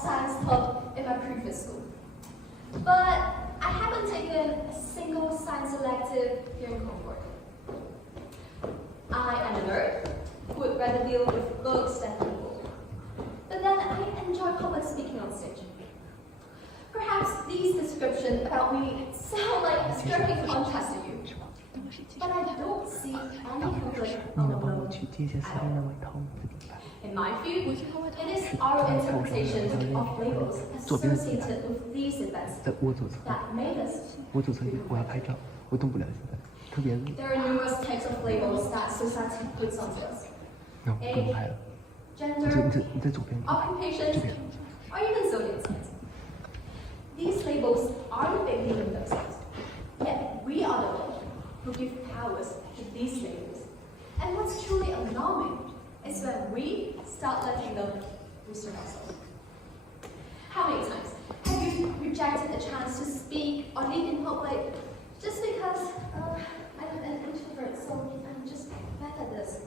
science taught in my previous school. But I haven't taken a single science elective here in Concord. I am a nerd who would rather deal with books than people. But then I enjoy public speaking on stage. Perhaps these descriptions about me sound like a striking contrast to you. But I don't see any conflict among them at all. In my view, it is our interpretation of labels associated with these events that made us. There are numerous types of labels that society puts onto us. Age, gender, occupations, or even zodiac signs. These labels aren't a big deal in themselves, yet we are the ones who give powers to these labels. And what's truly alarming is when we start letting them restrict ourselves. How many times have you rejected a chance to speak or lead in public just because I'm an introvert, so I'm just bad at this?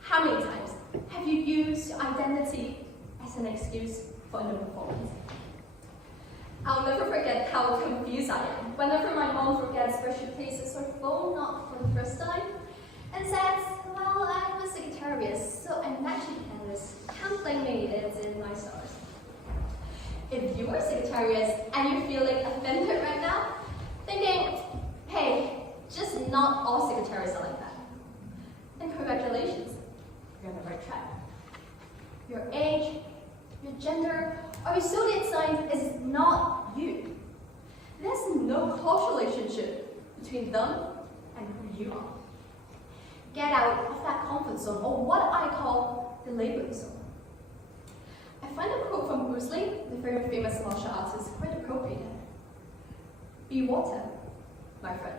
How many times have you used your identity as an excuse for underperformance? I'll never forget how confused I am whenever my mom forgets where she places her phone up for the first time and says, well, I'm a Sagittarius, so I'm naturally careless. Can't blame me, it's in my stars. If you are Sagittarius and you're feeling offended right now, thinking, hey, just not all Sagittarius are like that, then congratulations, you're on the right track. Your age, your gender, or your zodiac sign is not you. There's no causal relationship between them and who you are. Get out of that comfort zone, or what I call the labeling zone. I find a quote from Bruce Lee, the very famous martial artist, quite appropriate. Be water, my friend,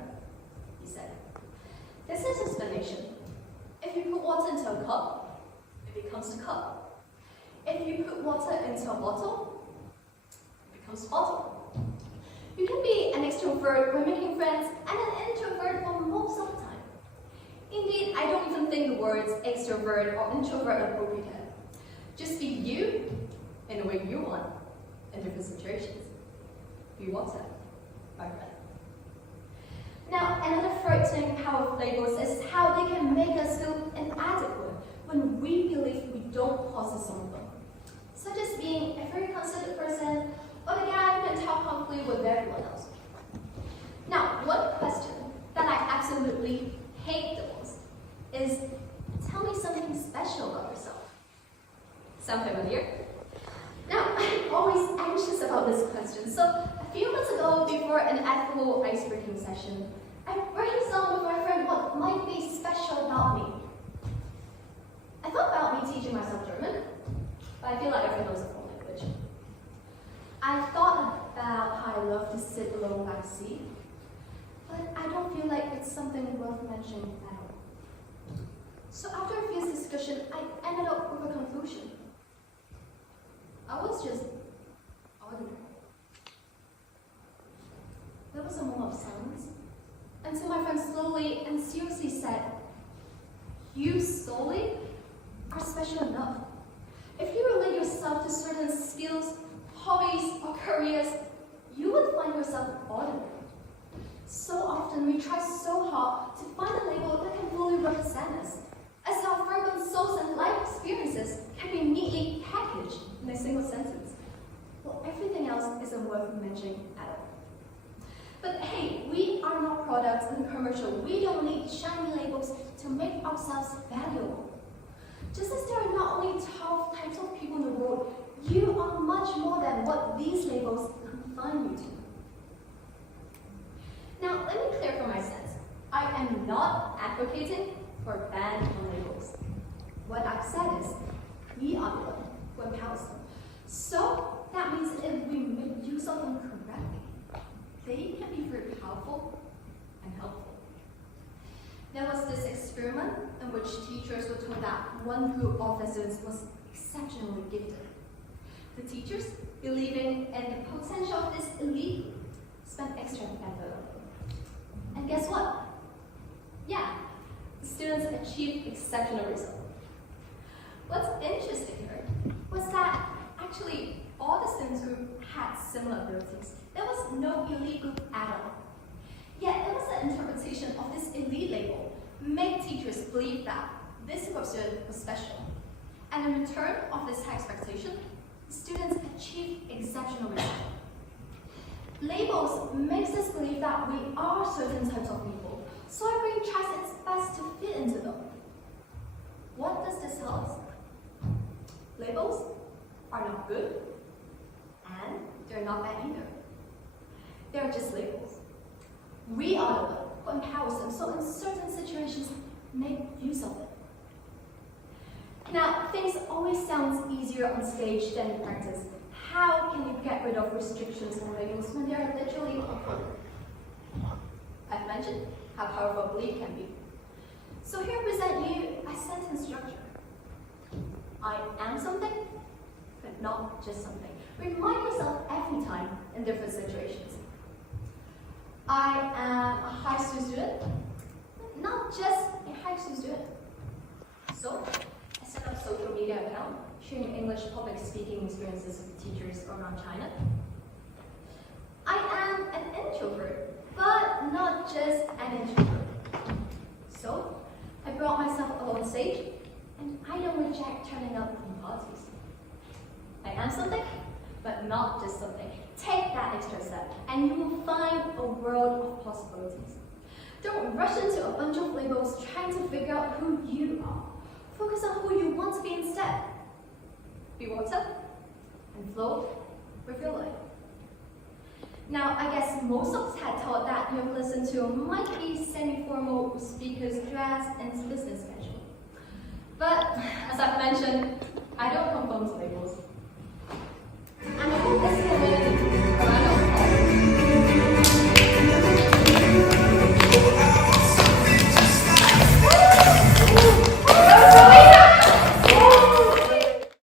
he said. This is explanation. If you put water into a cup, it becomes a cup. If you put water into a bottle, it becomes a bottle. You can be an extrovert when making friends and an introvert for most of the time. Indeed, I don't even think the words extrovert or introvert are appropriate. Just be you in the way you want in different situations. Be water, my friend. Now, another frightening power of labels is how they can make us feel inadequate when we believe we don't possess some of them. Such as being a very considerate person, or the guy who can talk confidently with everyone else. Now, one question that I absolutely hate the most is, tell me something special about yourself. Sound familiar? Now, I'm always anxious about this question, so a few months ago, before an ethical ice-breaking session, I brainstormed with my friend what might be special about me. I thought about me teaching myself German, but I feel like everyone knows a foreign language. I thought about how I love to sit alone by the sea, but I don't feel like it's something worth mentioning at all. So after a fierce discussion, I ended up with a conclusion. I was just ordinary. There was a moment of silence, until my friend slowly and seriously said, you solely are special enough. If you relate yourself to certain skills, hobbies, or careers, you would find yourself ordinary. So often we try so hard to find a label that can fully represent us, as our fragment souls and life experiences can be neatly packaged in a single sentence. Well, everything else isn't worth mentioning at all. But hey, we are not products in commercial. We don't need shiny labels to make ourselves valuable. Just as there are not only 12 types of people in the world, you are much more than what these labels confine you to. Now, let me clear for my sense. I am not advocating for a ban on labels. What I've said is, we are the one who empowers them. So, that means if we make use of them correctly, they can be very powerful and helpful. There was this experiment in which teachers were told that one group of students was exceptionally gifted. The teachers, believing in the potential of this elite group, spent extra effort on them. And guess what? Yeah, the students achieved exceptional results. What's interesting here was that Actually, all the students group had similar abilities. There was no elite group at all. Yet there was an interpretation of this elite label made teachers believe that this group of students was special. And in return of this high expectation, students achieved exceptional results. Labels makes us believe that we are certain types of people, so our brain tries its best to fit into them. What does this tell us? Labels are not good, and they're not bad either. They're just labels. We are the one who empowers them, so in certain situations, make use of it. Now, things always sound easier on stage than in practice. How can you get rid of restrictions and labels when they are literally unfolded? I've mentioned how powerful belief can be. So here I present you a sentence structure. I am something, but not just something. Remind yourself every time in different situations. I am a high school student, not just a high school student. So, I set up a social media account, sharing English public speaking experiences with teachers around China. I am an introvert, but not just an introvert. So, I brought myself up on stage, and I don't reject turning up in parties. I am something, but not just something. Take that extra step, and you will find a world of possibilities. Don't rush into a bunch of labels trying to figure out who you are. Focus on who you want to be instead. Be water and float with your life. Now, I guess most of the TED Talk that you've listened to might be semi-formal speakers dressed in business casual. But, as I've mentioned, I don't conform to labels.